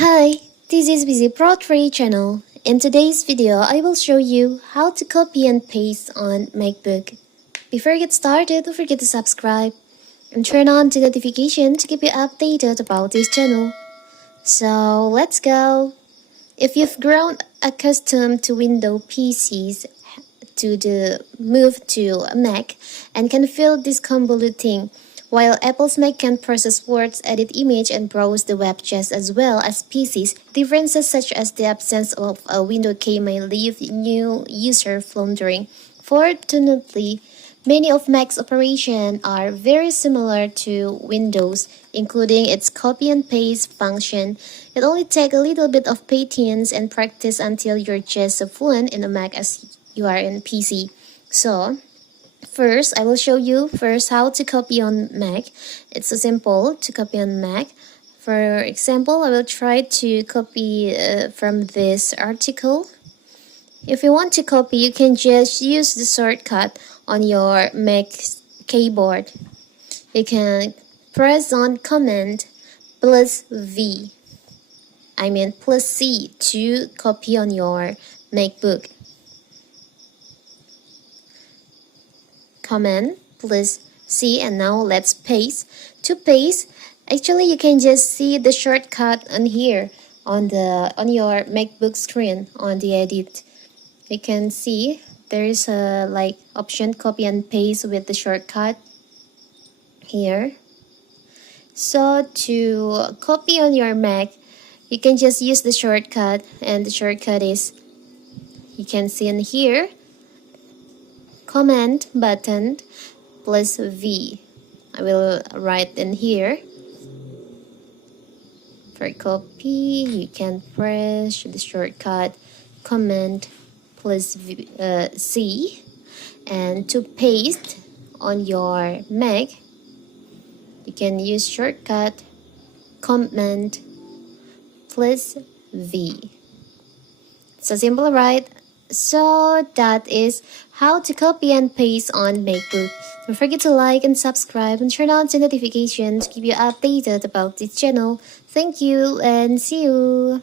Hi, this is Busy Pro 3 channel. In today's video, I will show you how to copy and paste on Macbook. Before you get started, don't forget to subscribe and turn on the notification to keep you updated about this channel. So let's go! If you've grown accustomed to Windows PCs to the move to a Mac and can feel discombobulating, while Apple's Mac can process words, edit image, and browse the web just as well as PCs, differences such as the absence of a window key may leave new user floundering. Fortunately, many of Mac's operations are very similar to Windows, including its copy and paste function. It only takes a little bit of patience and practice until you're just as fluent in a Mac as you are in PC. So, first, I will show you first how to copy on Mac. It's so simple to copy on Mac. For example, I will try to copy from this article. If you want to copy, you can just use the shortcut on your Mac keyboard. You can press on Command plus V. plus C to copy on your MacBook. Command plus C, and now let's paste. To paste, actually you can just see the shortcut on here on your MacBook screen on the edit. You can see there is a option copy and paste with the shortcut here. So to copy on your Mac, you can just use the shortcut, and the shortcut is, you can see in here, Command button plus V. I will write in here. For copy, you can press the shortcut Command plus C. And to paste on your Mac, you can use shortcut Command plus V. So simple, right? So that is how to copy and paste on MacBook. Don't forget to like and subscribe and turn on the notifications to keep you updated about this channel. Thank you and see you!